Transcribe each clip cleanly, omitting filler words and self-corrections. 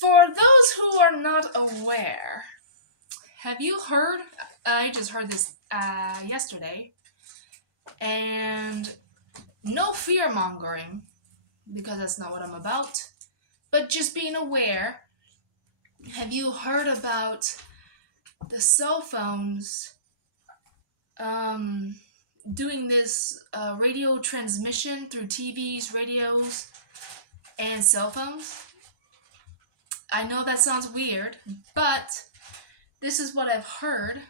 For those who are not aware, have you heard? I just heard this yesterday, and no fear mongering because that's not what I'm about. But just being aware. Have you heard about the cell phones um, doing this radio transmission through TVs, radios, and cell phones? I know that sounds weird, but this is what I've heard.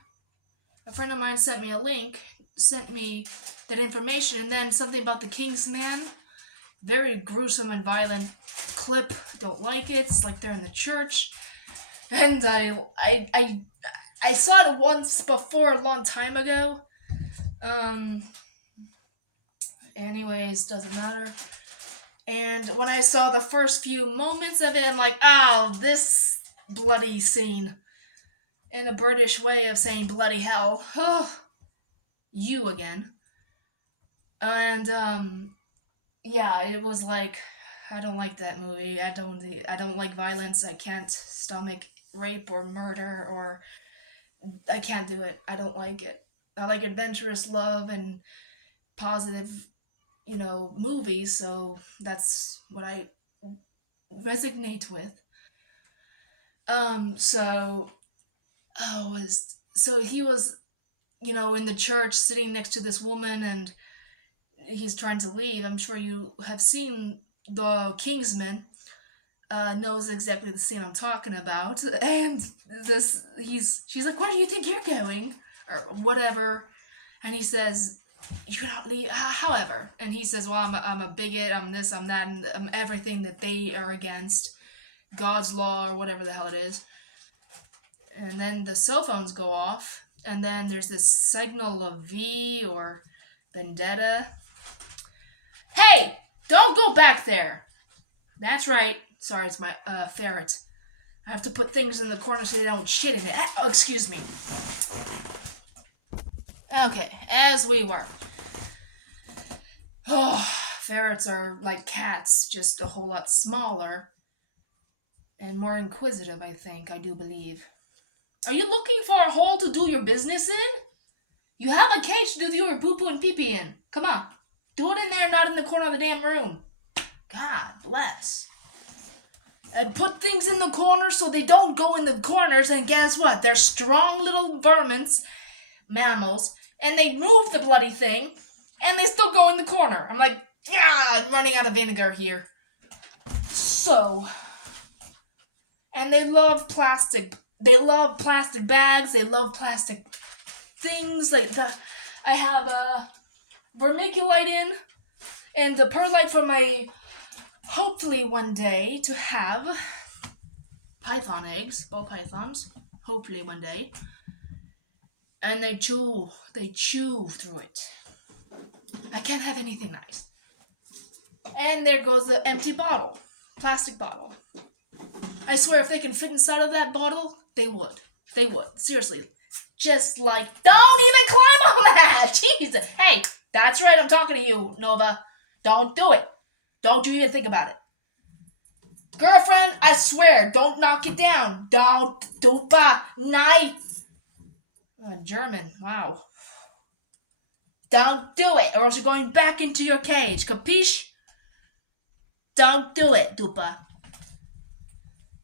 A friend of mine sent me a link, sent me that information, and then something about the King's Man. Very gruesome and violent clip. Don't like it. It's like they're in the church. And I saw it once before a long time ago. Um Anyways, doesn't matter. And when I saw the first few moments of it, I'm like, oh, this bloody scene. In a British way of saying bloody hell. Oh, you again. And yeah, it was like I don't like that movie. I don't like violence. I can't stomach rape or murder or I can't do it. I don't like it. I like adventurous love and positive, movies, so that's what I resonate with. So he was, in the church sitting next to this woman and he's trying to leave. I'm sure you have seen the Kingsman. Knows exactly the scene I'm talking about, and she's like, "Where do you think you're going?" or whatever, and he says, "You cannot leave." However, and he says, "Well, I'm a bigot. I'm this. I'm that. And I'm everything that they are against, God's law or whatever the hell it is." And then the cell phones go off, and then there's this signal of V or Vendetta. Hey, don't go back there. That's right. Sorry, it's my ferret. I have to put things in the corner so they don't shit in it. Oh, excuse me. Okay, as we were. Oh, ferrets are like cats, just a whole lot smaller and more inquisitive, I think. I do believe. Are you looking for a hole to do your business in? You have a cage to do your poo-poo and pee-pee in. Come on. Do it in there, not in the corner of the damn room. God bless. And put things in the corners so they don't go in the corners, and guess what? They're strong little vermins, mammals, and they move the bloody thing, and they still go in the corner. I'm like, yeah, I'm running out of vinegar here. So, and they love plastic. They love plastic bags. They love plastic things. I have a vermiculite in, and a perlite for my, hopefully one day, to have python eggs, ball pythons, hopefully one day. And they chew through it. I can't have anything nice. And there goes the empty bottle, plastic bottle. I swear if they can fit inside of that bottle, they would. They would, seriously. Just like, don't even climb on that! Jesus! Hey, that's right, I'm talking to you, Nova. Don't do it. Don't you even think about it. Girlfriend, I swear, don't knock it down. Don't, dupa, nein. German, wow. Don't do it, or else you're going back into your cage. Capiche? Don't do it, dupa.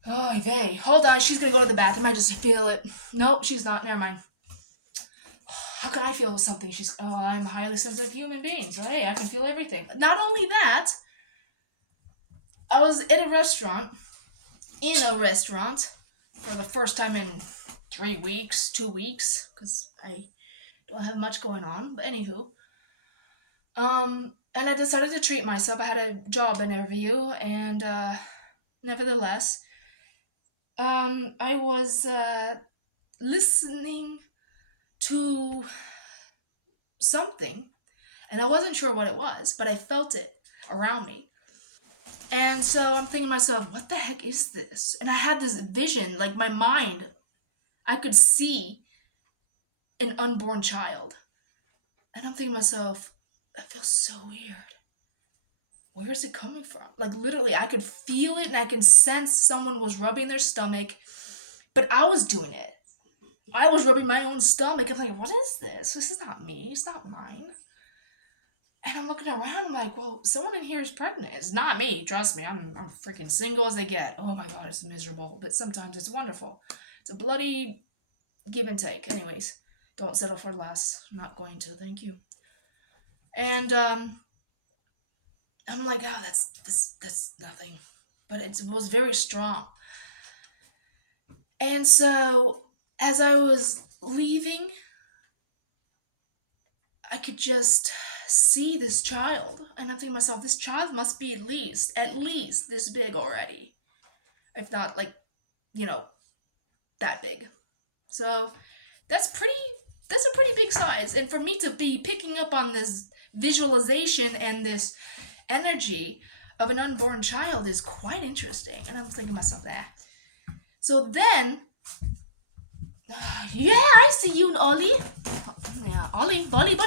Oh, vey. Hold on, she's gonna go to the bathroom. I just feel it. Nope, she's not. Never mind. How can I feel something? I'm a highly sensitive human being, so hey, I can feel everything. Not only that, I was in a restaurant for the first time in 3 weeks, 2 weeks, because I don't have much going on. But anywho, and I decided to treat myself. I had a job interview, and nevertheless, I was listening to something, and I wasn't sure what it was, but I felt it around me. And so I'm thinking to myself, what the heck is this? And I had this vision, like my mind, I could see an unborn child. And I'm thinking to myself, that feels so weird. where is it coming from? Like literally, I could feel it and I can sense someone was rubbing their stomach, but I was doing it. I was rubbing my own stomach. I'm like, what is this? This is not me. It's not mine. And I'm looking around. I'm like, well, someone in here is pregnant. It's not me. Trust me. I'm freaking single as they get. Oh my god, it's miserable. But sometimes it's wonderful. It's a bloody give and take. Anyways, don't settle for less. I'm not going to. Thank you. And I'm like, oh, that's nothing. But it was very strong. And so as I was leaving, I could just see this child, and I'm thinking to myself, this child must be at least this big already, if not like, you know, that big. So that's pretty. That's a pretty big size, and for me to be picking up on this visualization and this energy of an unborn child is quite interesting. And I'm thinking to myself that. So then, yeah, I see you, Ollie. Yeah, Ollie, buddy,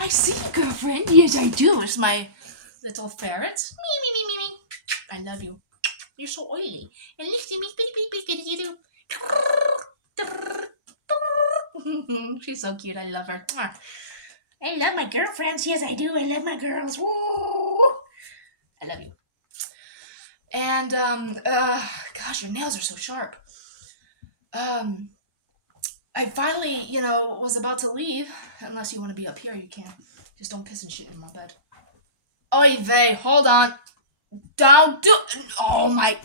I see you, girlfriend. Yes, I do. It's my little ferret. Me. I love you. You're so oily. And listen to me, you do. She's so cute. I love her. I love my girlfriends. Yes, I do. I love my girls. Woo! I love you. And gosh, your nails are so sharp. I finally, was about to leave. Unless you want to be up here, you can. Just don't piss and shit in my bed. Oy vey, hold on. Don't do. Oh my.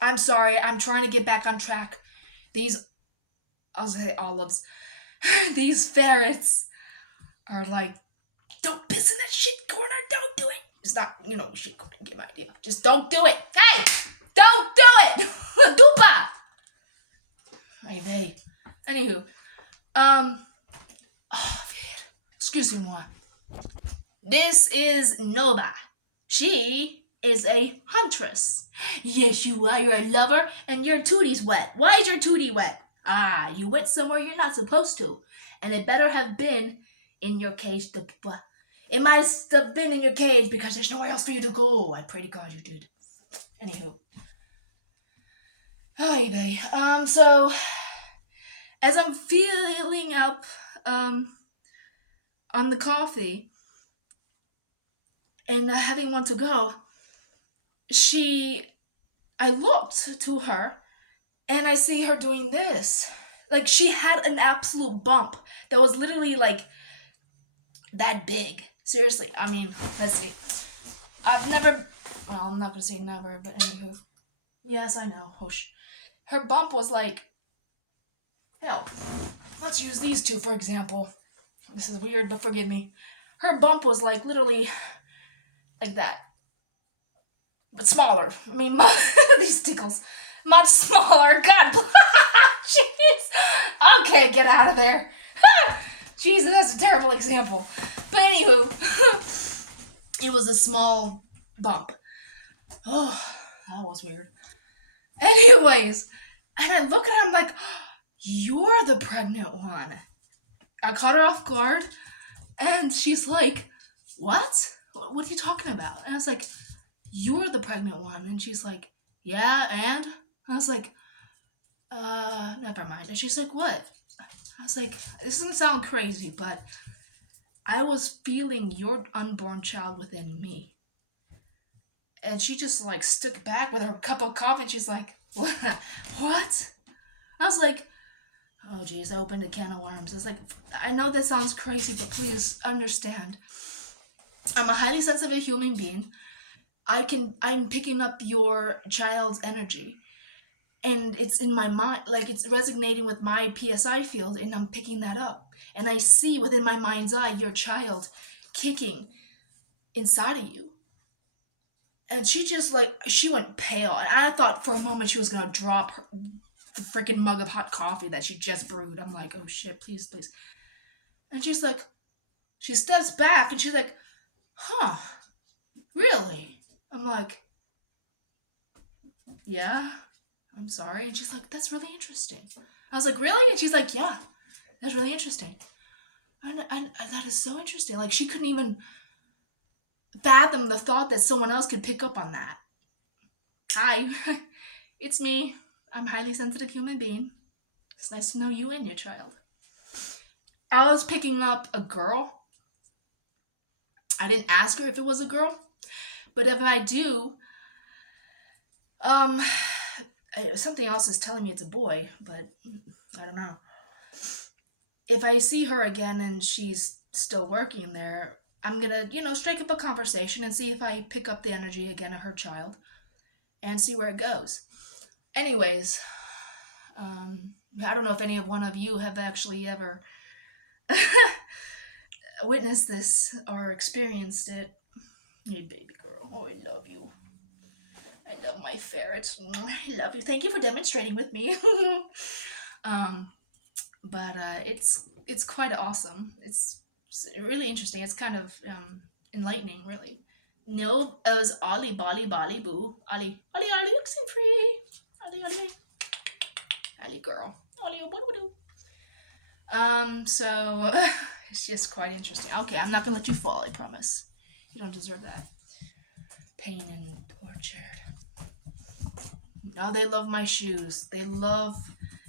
I'm sorry. I'm trying to get back on track. I'll say olives. These ferrets are like, don't piss in that shit corner. Don't do it. It's not, shit corner. Get my idea. Just don't do it. Hey, don't do it. Dupa. Hey, they. Anywho, excuse me, moi. This is Noba. She is a huntress. Yes, you are. You're a lover, and your tootie's wet. Why is your tootie wet? Ah, you went somewhere you're not supposed to, and it better have been in your cage. It might have been in your cage because there's nowhere else for you to go. I pray to God you did. Anywho. Oh, baby. So as I'm filling up, on the coffee and having one to go, I looked to her and I see her doing this. Like she had an absolute bump that was literally like that big. Seriously, I mean, let's see. I'm not gonna say never, but anywho. Yes, I know. Whoosh. Her bump was like, hell, let's use these two for example. This is weird, but forgive me. Her bump was like literally like that. But smaller. I mean, these tickles. Much smaller. God. Jeez. Okay, get out of there. Jesus, that's a terrible example. But anywho, it was a small bump. Oh, that was weird. Anyways, and I look at her, I'm like, you're the pregnant one. I caught her off guard, and she's like, what? What are you talking about? And I was like, you're the pregnant one. And she's like, yeah, and? I was like, never mind. And she's like, what? I was like, this doesn't sound crazy, but I was feeling your unborn child within me. And she just like stuck back with her cup of coffee, and she's like, what? I was like, oh geez, I opened a can of worms. It's like, I know that sounds crazy, but please understand. I'm a highly sensitive human being. I'm picking up your child's energy. And it's in my mind, like it's resonating with my PSI field, and I'm picking that up. And I see within my mind's eye your child kicking inside of you. And she went pale. And I thought for a moment she was going to drop the freaking mug of hot coffee that she just brewed. I'm like, oh shit, please. And she's like, she steps back and she's like, huh, really? I'm like, yeah, I'm sorry. And she's like, that's really interesting. I was like, really? And she's like, yeah, that's really interesting. And that is so interesting. Like she couldn't even fathom the thought that someone else could pick up on that. Hi, it's me. I'm a highly sensitive human being. It's nice to know you and your child. I was picking up a girl. I didn't ask her if it was a girl, but if I do, um, something else is telling me it's a boy, but I don't know. If I see her again and she's still working there, I'm gonna, strike up a conversation and see if I pick up the energy again of her child and see where it goes. Anyways, I don't know if any of one of you have actually ever witnessed this or experienced it. Hey, baby girl. Oh, I love you. I love my ferrets. I love you. Thank you for demonstrating with me. um, but it's quite awesome. It's really interesting. It's kind of enlightening, really. No, as Ollie, Bolly, Bolly, Boo. Ollie, Ollie, Ollie, looks free. Ollie, Ollie, Ollie, girl. Ollie, what do we do? So it's just quite interesting. Okay, I'm not gonna let you fall. I promise. You don't deserve that pain and torture. Oh, they love my shoes. They love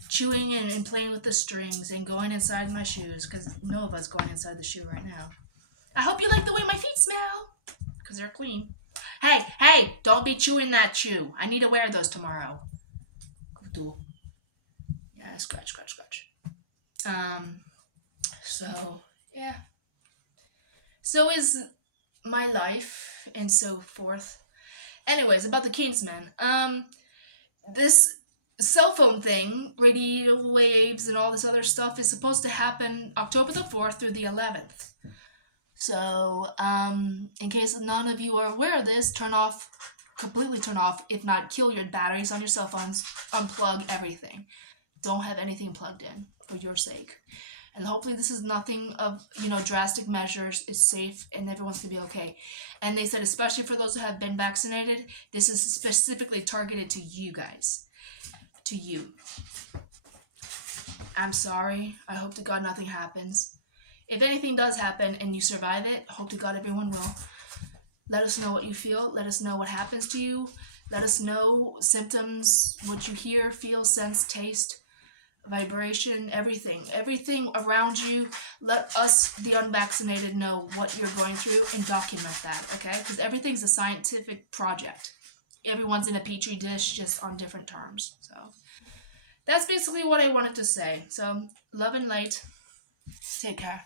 chewing and playing with the strings and going inside my shoes because Nova's going inside the shoe right now. I hope you like the way my feet smell because they're clean. Hey, hey, don't be chewing that shoe. I need to wear those tomorrow. Yeah, scratch, scratch, scratch. So, yeah. So is my life and so forth. Anyways, about the Kingsman. This cell phone thing, radio waves, and all this other stuff is supposed to happen October the 4th through the 11th. So, in case none of you are aware of this, completely turn off, if not kill your batteries on your cell phones, unplug everything. Don't have anything plugged in for your sake. And hopefully this is nothing of, drastic measures. It's safe and everyone's gonna be okay. And they said, especially for those who have been vaccinated, this is specifically targeted to you guys. To you. I'm sorry. I hope to God nothing happens. If anything does happen and you survive it, hope to God everyone will. Let us know what you feel. Let us know what happens to you. Let us know symptoms, what you hear, feel, sense, taste, vibration, everything around you. Let us, the unvaccinated, know what you're going through and document that, okay? Because everything's a scientific project. Everyone's in a petri dish, just on different terms. So that's basically what I wanted to say. So love and light. Take care.